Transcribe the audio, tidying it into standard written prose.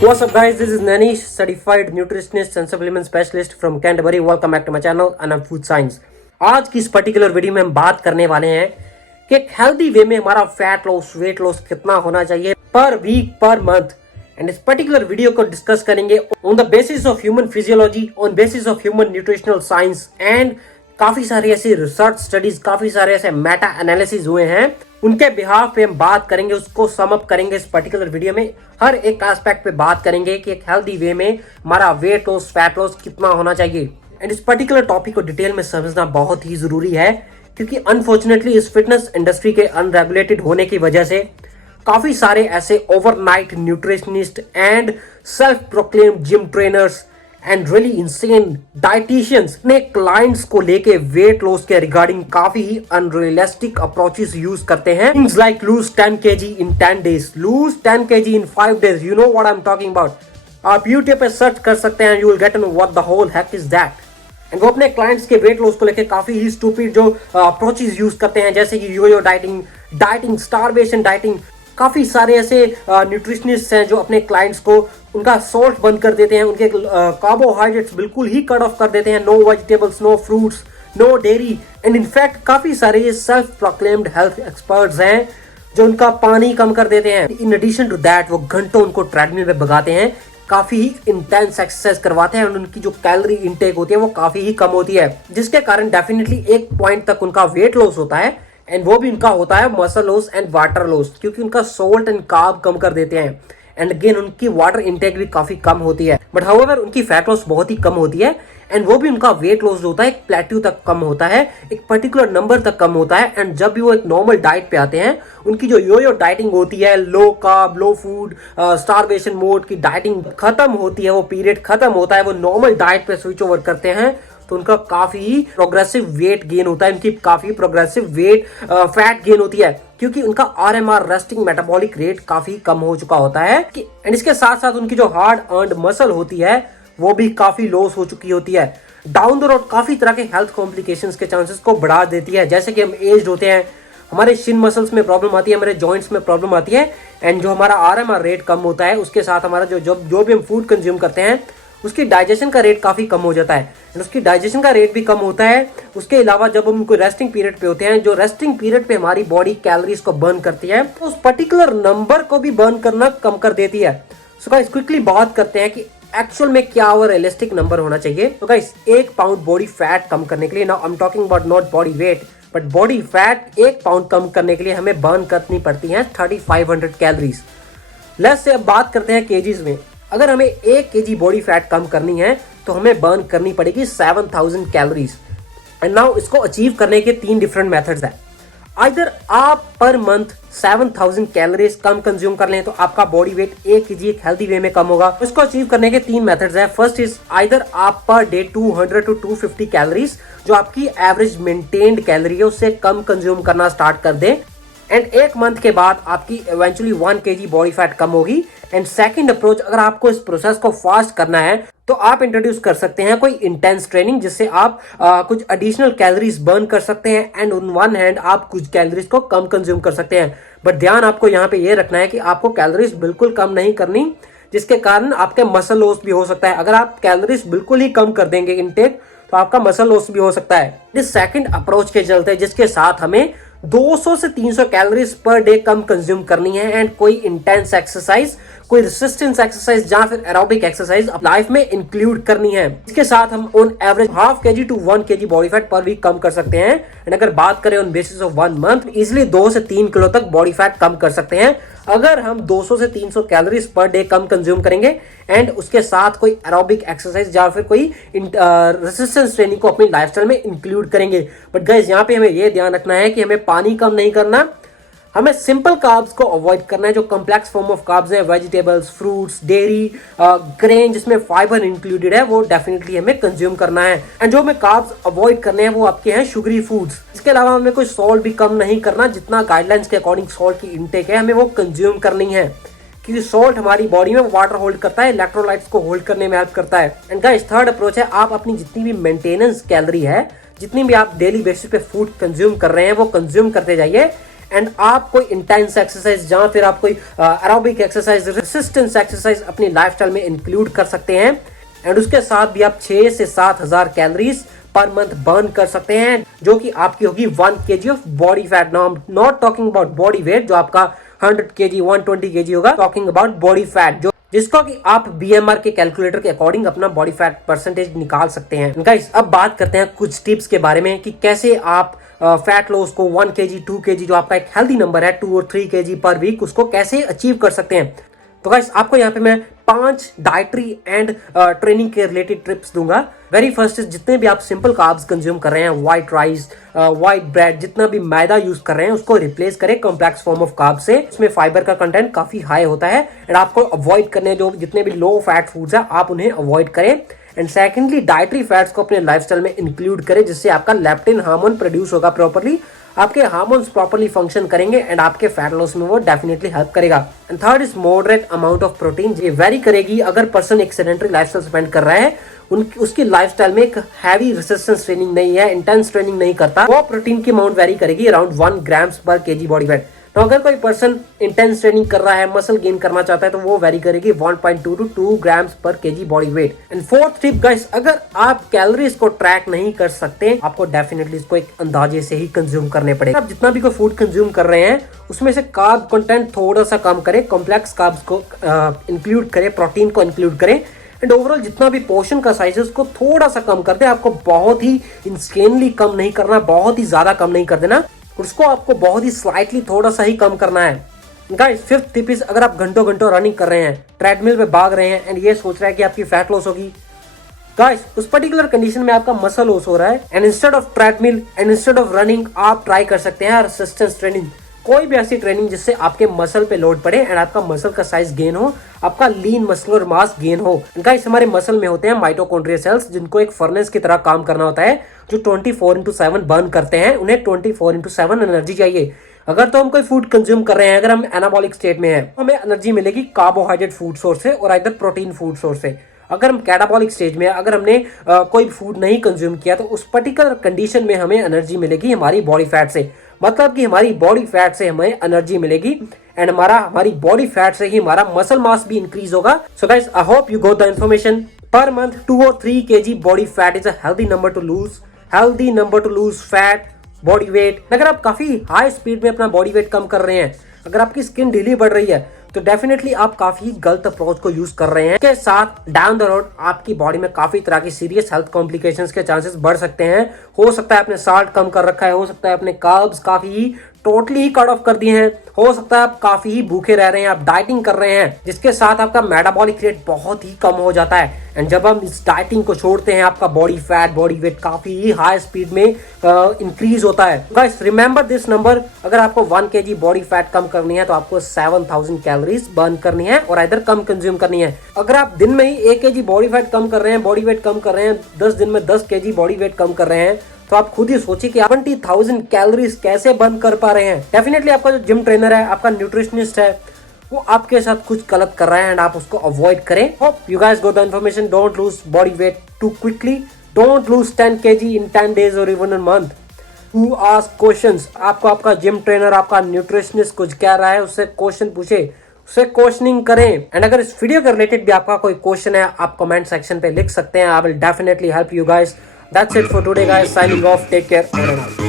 What's up guys, this is Nanish, certified nutritionist and supplement specialist from Canterbury. Welcome back to my channel and I'm food science. आज की इस particular video में हम बात करने वाले हैं कि एक हेल्दी वे में हमारा फैट लॉस, वेट लॉस कितना होना चाहिए पर वीक, पर मंथ। एंड इस पर्टिकुलर वीडियो को डिस्कस करेंगे on the basis of human physiology, on basis of human nutritional science and काफी सारे ऐसे रिसर्च स्टडीज, काफी सारे ऐसे मेटा एनालिसिस हुए हैं, उनके बिहाफ पे हम बात करेंगे, उसको सम अप करेंगे इस पर्टिकुलर वीडियो में। हर एक एस्पेक्ट पे बात करेंगे कि एक हेल्दी वे में हमारा वेट लॉस, फैट लॉस कितना होना चाहिए। एंड इस पर्टिकुलर टॉपिक को डिटेल में समझना बहुत ही जरूरी है क्योंकि अनफॉर्चुनेटली इस फिटनेस इंडस्ट्री के अनरेगुलेटेड होने की वजह से काफी सारे ऐसे overnight nutritionist and self proclaimed gym trainers and really insane dietitians अपने क्लाइंट्स को लेके वेट लॉस के रिगार्डिंग काफी ही अनरियलिस्टिक अप्रोचेस यूज करते हैं। Things like loose 10 kg in 10 days, lose 10 kg in 5 days. You know what I'm talking about. आप YouTube पे search कर सकते हैं, you will get to know what the whole heck is that. And वो अपने clients के weight loss को लेके काफी ही स्टूपिड जो अप्रोचेस यूज करते हैं, जैसे कि योयो डाइटिंग, स्टारवेशन डाइटिंग। काफी सारे ऐसे न्यूट्रिशनिस्ट हैं जो अपने क्लाइंट्स को उनका सॉल्ट बंद कर देते हैं, उनके कार्बोहाइड्रेट्स बिल्कुल ही कट ऑफ कर देते हैं, no vegetables, no fruits, no dairy. And in fact काफी सारे ये सेल्फ प्रोक्लेम्ड हेल्थ एक्सपर्ट्स हैं जो उनका पानी कम कर देते हैं। इन एडिशन टू दैट वो घंटों उनको ट्रेडमिल पे भगाते हैं, काफी ही इंटेंस एक्सरसाइज करवाते हैं और उनकी जो कैलोरी इनटेक होती है वो काफी ही कम होती है, जिसके कारण डेफिनेटली एक पॉइंट तक उनका वेट लॉस होता है एंड वो भी उनका होता है muscle loss and water loss, क्योंकि उनका सोल्ट एंड कार्ब कम कर देते हैं। एंड अगेन उनकी वाटर इनटेक भी काफी कम होती है, बट हाउएवर उनकी फैट लॉस बहुत ही कम होती है एंड वो भी उनका वेट लॉस होता है एक प्लेट्यू तक कम होता है, एक पर्टिकुलर नंबर तक कम होता है। एंड जब भी वो एक नॉर्मल डाइट पे आते हैं, उनकी जो योयो डाइटिंग होती है, लो कार्ब, लो फूड, स्टारवेशन मोड की डाइटिंग खत्म होती है, वो पीरियड खत्म होता है, वो नॉर्मल डाइट पे स्विच ओवर करते हैं, तो उनका काफी प्रोग्रेसिव वेट गेन होता है, उनकी काफी प्रोग्रेसिव वेट फैट गेन होती है, क्योंकि उनका आरएमआर रेस्टिंग मेटाबॉलिक रेट काफी कम हो चुका होता है। एंड इसके साथ साथ उनकी जो हार्ड अर्न्ड मसल होती है वो भी काफी लॉस हो चुकी होती है। डाउन द रोड काफी तरह के हेल्थ कॉम्प्लिकेशंस के चांसेस को बढ़ा देती है, जैसे कि हम एज्ड होते हैं, हमारे शिन मसल्स में प्रॉब्लम आती है, हमारे जॉइंट्स में प्रॉब्लम आती है, एंड जो हमारा आरएमआर रेट कम होता है उसके साथ हमारा जो भी हम फूड कंज्यूम करते हैं उसकी डाइजेशन का रेट काफी कम हो जाता है। एंड उसकी डाइजेशन का रेट भी कम होता है। उसके अलावा जब हम कोई रेस्टिंग पीरियड पे होते हैं, जो रेस्टिंग पीरियड पे हमारी बॉडी कैलोरीज को बर्न करती है, तो उस पर्टिकुलर नंबर को भी बर्न करना कम कर देती है। सो गाइस क्विकली बात करते हैं कि एक्चुअल में क्या और रियलिस्टिक नंबर होना चाहिए। तो गाइस 1 पाउंड बॉडी फैट कम करने के लिए, now I am talking about not body weight but body fat, 1 pound कम करने के लिए हमें बर्न करनी पड़ती है 3500 कैलोरीज। लेट्स से अब बात करते हैं केजीज में। अगर हमें 1 kg बॉडी फैट कम करनी है तो हमें बर्न करनी पड़ेगी 7000 कैलोरीज। एंड नाउ इसको अचीव करने के 3 डिफरेंट मेथड्स हैं। आइदर आप पर मंथ 7000 कैलोरीज कम कंज्यूम कर लें तो आपका बॉडी वेट 1 kg एक हेल्दी वे में कम होगा। इसको अचीव करने के 3 मेथड्स हैं। फर्स्ट इज आइदर आप पर डे 200 to 250 कैलोरीज, जो आपकी एवरेज मेंटेन्ड कैलोरी है, उससे कम कंज्यूम करना स्टार्ट कर दें एंड 1 मंथ के बाद आपकी इवेंचुअली 1 kg बॉडी फैट कम होगी। एंड सेकंड अप्रोच, अगर आपको इस प्रोसेस को फास्ट करना है तो आप इंट्रोड्यूस कर सकते हैं कोई इंटेंस ट्रेनिंग, जिससे आप कुछ एडिशनल कैलोरीज बर्न कर सकते हैं एंड ऑन वन हैंड आप कुछ कैलोरीज को कम कंज्यूम कर सकते हैं। बट ध्यान आपको यहाँ पे ये रखना है कि आपको कैलोरीज बिल्कुल कम नहीं करनी, जिसके कारण आपके मसल लॉस भी हो सकता है। अगर आप कैलोरीज बिल्कुल ही कम कर देंगे इनटेक तो आपका मसल लॉस भी हो सकता है। इस सेकंड अप्रोच के चलते, जिसके साथ हमें 200 से 300 कैलोरीज पर डे कम कंज्यूम करनी है एंड कोई इंटेंस एक्सरसाइज, कोई रेसिस्टेंस एक्सरसाइज या फिर एरोबिक एक्सरसाइज लाइफ में इंक्लूड करनी है। इसके साथ हम on average 0.5 kg to 1 kg body fat per week कम कर सकते हैं। एंड अगर बात करें on basis of 1 month, easily 2 से 3 किलो तक बॉडी फैट कम कर सकते हैं अगर हम 200 से 300 कैलोरीज पर डे कम कंज्यूम करेंगे एंड उसके साथ कोई एरोबिक एक्सरसाइज या फिर कोई रेसिस्टेंस ट्रेनिंग को अपनी लाइफस्टाइल में इंक्लूड करेंगे। बट गाइस यहाँ पे हमें ये ध्यान रखना है कि हमें पानी कम नहीं करना, हमें सिंपल कार्ब्स को अवॉइड करना है। जो कॉम्प्लेक्स फॉर्म ऑफ कार्ब्स हैं, वेजिटेबल्स, फ्रूट्स, डेयरी, ग्रेन जिसमें फाइबर इंक्लूडेड है, वो डेफिनेटली हमें कंज्यूम करना है। एंड जो हमें कार्ब्स अवॉइड करने हैं वो आपके हैं शुगरी फूड्स। इसके अलावा हमें कोई सॉल्ट भी कम नहीं करना, जितना गाइडलाइंस के अकॉर्डिंग सॉल्ट की इंटेक है हमें वो कंज्यूम करनी है, क्योंकि सॉल्ट हमारी बॉडी में वाटर होल्ड करता है, इलेक्ट्रोलाइट्स को होल्ड करने में हेल्प करता है। एंड गाइस थर्ड अप्रोच है, आप अपनी जितनी भी मेंटेनेंस कैलोरी है, जितनी भी आप डेली बेसिस पे फूड कंज्यूम कर रहे हैं वो कंज्यूम करते जाइए एंड आप कोई इंटेंस एक्सरसाइज या फिर आप कोई एरोबिक एक्सरसाइज, रेसिस्टेंस एक्सरसाइज अपनी लाइफस्टाइल में इंक्लूड कर सकते हैं। एंड उसके साथ भी आप 6 से 7,000 कैलोरीज पर मंथ बर्न कर सकते हैं, जो कि आपकी होगी 1 kg of body fat. Now I am not talking about body weight जो आपका 100 kg 120 kg होगा, टॉकिंग अबाउट बॉडी फैट जो जिसको कि आप बीएमआर के कैलकुलेटर के अकॉर्डिंग अपना बॉडी फैट परसेंटेज निकाल सकते हैं। गाइस अब बात करते हैं कुछ टिप्स के बारे में कि कैसे आप फैट लॉस को 1 kg 2 kg जो आपका एक हेल्दी नंबर है 2 और 3 kg पर वीक उसको कैसे अचीव कर सकते हैं। तो गाइस आपको यहाँ पे मैं 5 डाइटरी एंड ट्रेनिंग के रिलेटेड टिप्स दूंगा। वेरी फर्स्ट जितने भी आप सिंपल कार्ब्स कंज्यूम कर रहे हैं, व्हाइट राइस, व्हाइट ब्रेड, जितना भी मैदा यूज कर रहे हैं उसको रिप्लेस करें कॉम्प्लेक्स फॉर्म ऑफ कार्ब से। इसमें फाइबर का कंटेंट काफी हाई होता है एंड आपको अवॉइड करने जो जितने भी लो फैट फूड्स है आप उन्हें अवॉइड करें। एंड सेकेंडली डाइटरी फैट्स को अपने लाइफस्टाइल में इंक्लूड करें जिससे आपका लेप्टिन हार्मोन प्रोड्यूस होगा प्रॉपर्ली, आपके हार्मोन्स प्रॉपर्ली फंक्शन करेंगे एंड आपके फैट लॉस में वो डेफिनेटली हेल्प करेगा। And third is moderate amount of protein. ये वेरी करेगी अगर पर्सन एक सेडेंटरी लाइफस्टाइल स्पेंड कर रहा है, उसकी लाइफस्टाइल में एक हैवी रेजिस्टेंस ट्रेनिंग नहीं है, इंटेंस ट्रेनिंग नहीं करता, वो प्रोटीन की अमाउंट वेरी करेगी अराउंड 1 ग्राम्स पर केजी बॉडी वेट। तो अगर कोई पर्सन इंटेंस ट्रेनिंग कर रहा है, मसल गेन करना चाहता है तो वो वेरी करेगी 1.2 to 2 ग्राम्स पर KG body weight. And fourth tip guys, अगर आप कैलोरीज को ट्रैक नहीं कर सकते आपको डेफिनेटली इसको एक अंदाजे से ही कंज्यूम करने पड़ेगा। आप जितना भी कोई फूड कंज्यूम कर रहे हैं उसमें से कार्ब कंटेंट थोड़ा सा कम करें, कॉम्प्लेक्स कार्ब्स को इंक्लूड करें, प्रोटीन को इंक्लूड करें एंड ओवरऑल जितना भी पोर्शन का साइज है उसको थोड़ा सा कम कर दे। आपको बहुत ही इंस्टेनली कम नहीं करना, बहुत ही ज्यादा कम नहीं कर देना, उसको आपको बहुत ही स्लाइटली थोड़ा सा ही कम करना है। गाइस फिफ्थ टिप इज, अगर आप घंटों घंटों रनिंग कर रहे हैं, ट्रेडमिल पे भाग रहे हैं एंड ये सोच रहे हैं कि आपकी फैट लॉस होगी, गाइस उस पर्टिकुलर कंडीशन में आपका मसल लॉस हो रहा है and instead of treadmill and instead of running आप ट्राई कर सकते हैं रेजिस्टेंस ट्रेनिंग, कोई भी ऐसी ट्रेनिंग जिससे आपके मसल पे लोड पड़े एंड आपका मसल का साइज गेन हो, आपका लीन मस्कुलर मास गेन हो। गाइस हमारे मसल में होते हैं माइटोकॉन्ड्रिया सेल्स जिनको एक फर्नेस की तरह काम करना होता है, जो 24/7 बर्न करते हैं, उन्हें 24/7 एनर्जी चाहिए। अगर तो हम कोई फूड कंज्यूम कर रहे हैं, अगर हम एनाबॉलिक स्टेट में हैं, हमें एनर्जी मिलेगी कार्बोहाइड्रेट फूड सोर्स से और इधर प्रोटीन फूड सोर्स से। अगर हम कैटाबॉलिक स्टेज में, अगर हमने कोई फूड नहीं कंज्यूम किया तो उस पर्टिकुलर कंडीशन में हमें एनर्जी मिलेगी हमारी बॉडी फैट से, मतलब कि हमारी बॉडी फैट से हमें एनर्जी मिलेगी एंड हमारी बॉडी फैट से ही हमारा मसल मास भी इंक्रीज होगा। So guys I hope you got the information. Per month 2 or 3 kg body fat is a healthy number to lose fat body weight. अगर आप काफी हाई स्पीड में अपना बॉडी वेट कम कर रहे हैं, अगर आपकी स्किन ढीली बढ़ रही है तो डेफिनेटली आप काफी गलत अप्रोच को यूज कर रहे हैं। इसके साथ डाउन द रोड आपकी बॉडी में काफी तरह की सीरियस हेल्थ कॉम्प्लिकेशंस के चांसेस बढ़ सकते हैं। हो सकता है आपने साल्ट कम कर रखा है, हो सकता है आपने कार्ब्स काफी टोटली ही कट ऑफ कर दिए हैं, हो सकता है आप काफी ही भूखे रह रहे हैं, आप डाइटिंग कर रहे हैं जिसके साथ आपका मेटाबॉलिक रेट बहुत ही कम हो जाता है। एंड जब हम इस डाइटिंग को छोड़ते हैं आपका बॉडी फैट बॉडी वेट काफी ही हाई स्पीड में इंक्रीज होता है। गाइस रिमेंबर दिस नंबर, अगर आपको 1 kg बॉडी फैट कम करनी है तो आपको 7000 कैलोरीज बर्न करनी है और इधर कम कंज्यूम करनी है। अगर आप दिन में ही 1 kg बॉडी फैट कम कर रहे हैं, बॉडी वेट कम कर रहे हैं, 10 दिन में 10 kg बॉडी वेट कम कर रहे हैं, तो आप खुद ही सोचिए कि 20,000 कैलोरीज कैसे बर्न कर पा रहे हैं। डेफिनेटली आपका जो जिम ट्रेनर है, आपका न्यूट्रिशनिस्ट है, वो आपके साथ कुछ गलत कर रहा है एंड आप उसको अवॉइड करें। Hope you guys got the information. Don't lose body weight too quickly, don't lose 10 kg in 10 days और even a month. To ask questions, आपको आपका जिम ट्रेनर, आपका न्यूट्रिशनिस्ट कुछ कह रहा है उससे क्वेश्चन पूछे, उससे क्वेश्चनिंग करें। एंड अगर इस वीडियो के रिलेटेड भी आपका कोई क्वेश्चन है आप कमेंट सेक्शन पे लिख सकते हैं। I will definitely help you guys. That's it for today guys, signing off, take care, over and out.